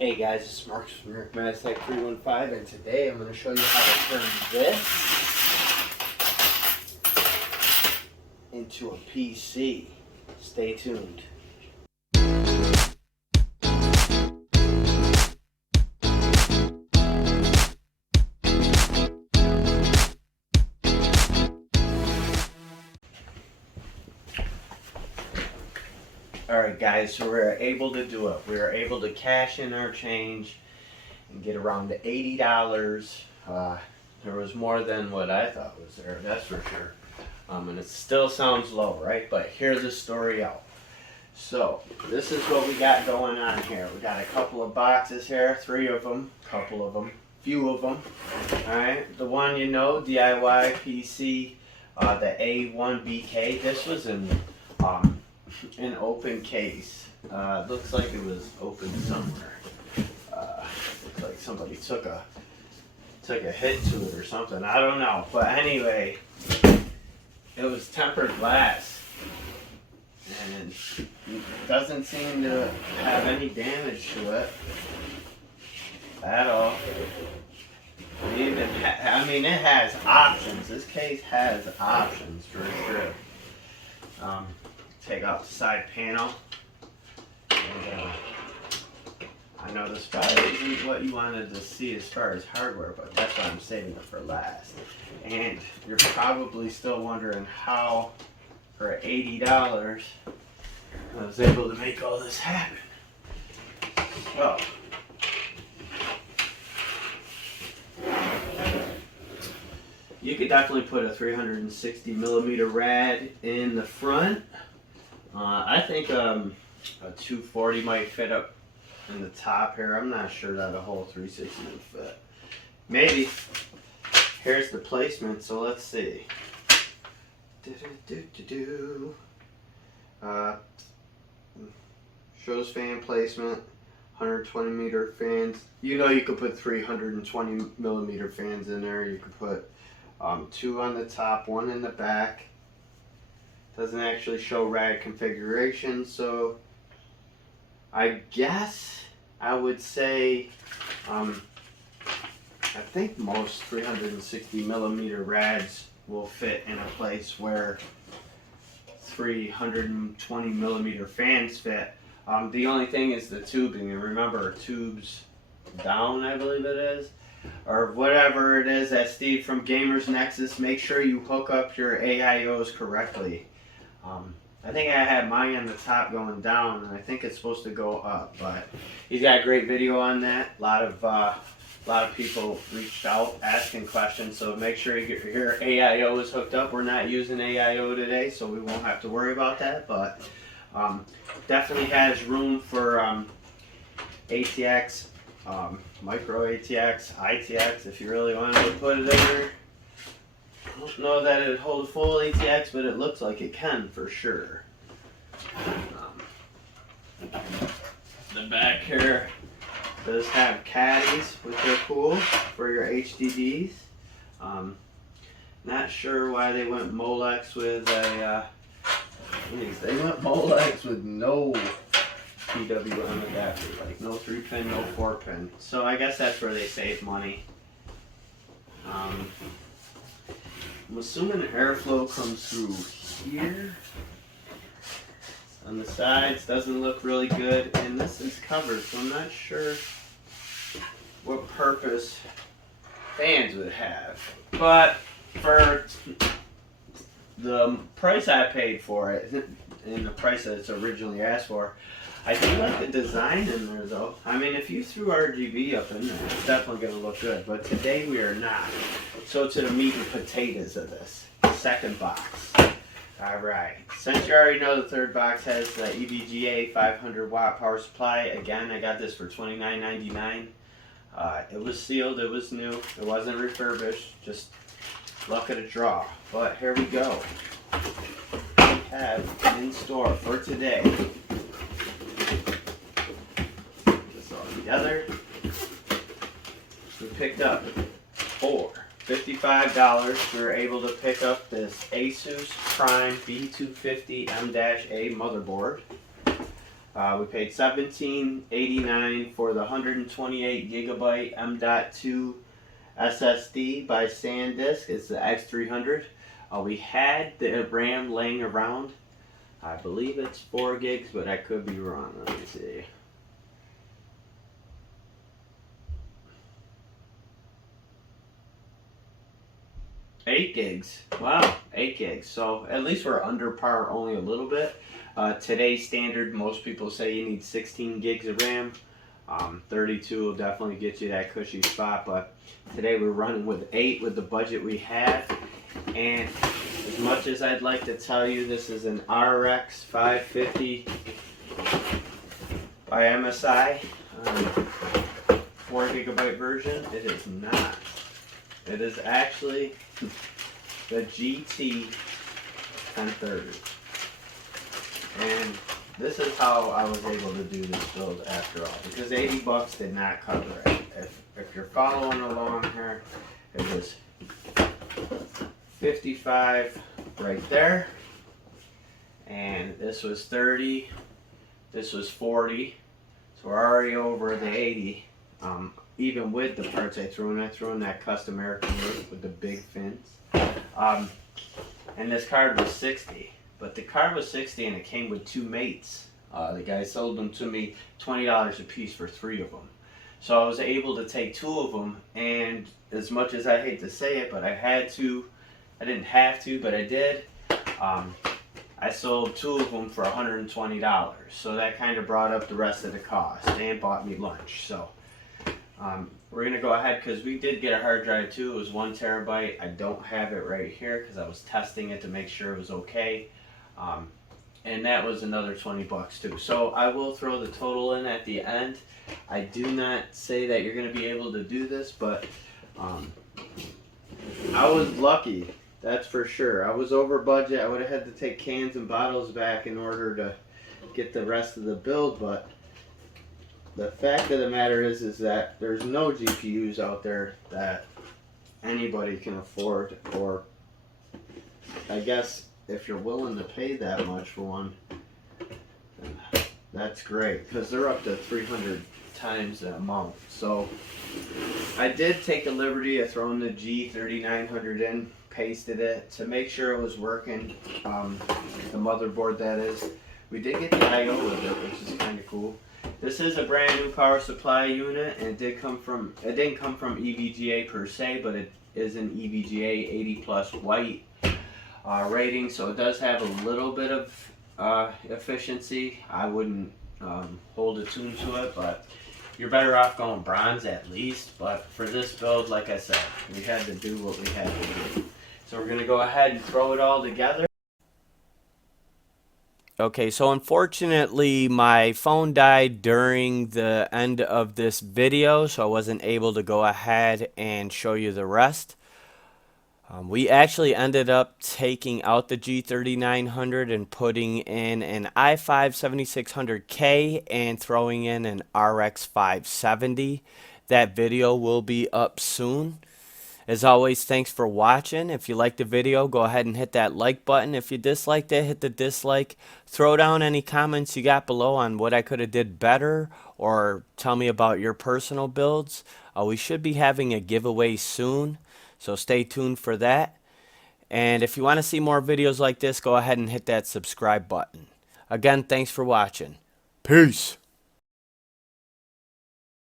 Hey guys, it's Mark from Tech 315, and today I'm going to show you how to turn this into a PC. Stay tuned. Alright guys, so we're able to do it. We were able to cash in our change and get around to $80. There was more than what I thought was there, that's for sure. And it still sounds low, right? But hear the story out. So, this is what we got going on here. We got a couple of boxes here, 3 of them, couple of them, few of them. Alright, the one you know, DIY PC, the A1BK. This was in an open case. Looks like it was open somewhere. Looks like somebody took a hit to it or something. I don't know. But anyway, it was tempered glass, and it doesn't seem to have any damage to it at all. I mean, it has options. This case has options for sure. Take out the side panel. And, I know this probably isn't what you wanted to see as far as hardware, but that's why I'm saving it for last. And you're probably still wondering how, for $80, I was able to make all this happen. So, you could definitely put a 360 millimeter rad in the front. I think a 240 might fit up in the top here. I'm not sure that a whole 360 would fit. Maybe. Here's the placement, so let's see. Shows fan placement, 120 meter fans. You know you could put 320 millimeter fans in there. You could put 2 on the top, 1 in the back. Doesn't actually show rad configuration, so I guess I would say I think most 360 millimeter rads will fit in a place where 320 millimeter fans fit. The only thing is the tubing, and remember, tubes down, I believe it is, or whatever it is that Steve from Gamers Nexus, make sure you hook up your AIOs correctly. I think I had mine on the top going down, and I think it's supposed to go up, but he's got a great video on that. A lot of people reached out asking questions, so make sure you get your AIO is hooked up. We're not using AIO today, so we won't have to worry about that, but definitely has room for ATX, micro ATX, ITX if you really wanted to put it in there. I don't know that it would hold full ATX, but it looks like it can for sure. The back here does have caddies, which are cool for your HDDs. Not sure why they went Molex with a. They went Molex with no PWM adapter, like no 3-pin, no 4-pin. So I guess that's where they save money. I'm assuming the airflow comes through here. On the sides, doesn't look really good, and this is covered, so I'm not sure what purpose fans would have. But for the price I paid for it, and the price that it's originally asked for, I do like the design in there though. I mean, if you threw RGB up in there, it's definitely going to look good, but today we are not. So to the meat and potatoes of this, second box. Alright, since you already know the third box has the EVGA 500 watt power supply, again I got this for $29.99. It was sealed, it was new, it wasn't refurbished, just luck of the draw. But here we go. We have in store for today. Put this all together. We picked up for $55. We were able to pick up this Asus Prime B250 M-A motherboard. We paid $17.89 for the 128 gigabyte M.2 SSD by SanDisk. It's the X300. We had the RAM laying around. I believe it's 4 gigs, but I could be wrong. Let me see. Eight gigs. Wow, 8 gigs. So at least we're under par only a little bit. Today's standard, most people say you need 16 gigs of RAM. 32 will definitely get you that cushy spot, but today we're running with 8 with the budget we have. And as much as I'd like to tell you this is an RX 550 by MSI, 4 gigabyte version, it is not. It is actually the GT 1030. And this is how I was able to do this build after all, because 80 bucks did not cover it. If you're following along here, it was 55 right there, and this was 30, this was 40, so we're already over the 80. Even with the parts I threw in that custom American wood with the big fins. And this card was 60. But the card was 60 and it came with 2 mates. The guy sold them to me $20 a piece for 3 of them. So I was able to take 2 of them, and as much as I hate to say it, but I had to. I didn't have to, but I did. I sold 2 of them for $120. So that kind of brought up the rest of the cost and bought me lunch. So we're going to go ahead, because we did get a hard drive too. It was 1 terabyte. I don't have it right here because I was testing it to make sure it was okay. And that was another 20 bucks too. So I will throw the total in at the end. I do not say that you're going to be able to do this, but I was lucky. That's for sure. I was over budget. I would have had to take cans and bottles back in order to get the rest of the build, but the fact of the matter is that there's no GPUs out there that anybody can afford, or I guess if you're willing to pay that much for one, that's great, because they're up to 300 times the amount. So I did take a liberty of throwing the G3900 in, pasted it to make sure it was working, the motherboard that is. We did get the I/O with it, which is kind of cool. This is a brand new power supply unit, and it didn't come from EVGA per se, but it is an EVGA 80 plus white rating, so it does have a little bit of efficiency. I wouldn't hold a tune to it, but you're better off going bronze at least. But for this build, like I said, we had to do what we had to do. So we're going to go ahead and throw it all together. Okay, so unfortunately my phone died during the end of this video, so I wasn't able to go ahead and show you the rest. We actually ended up taking out the G3900 and putting in an i5 7600K and throwing in an RX 570. That video will be up soon. As always, thanks for watching. If you liked the video, go ahead and hit that like button. If you disliked it, hit the dislike. Throw down any comments you got below on what I could have did better, or tell me about your personal builds. We should be having a giveaway soon, so stay tuned for that. And if you want to see more videos like this, go ahead and hit that subscribe button. Again, thanks for watching. Peace.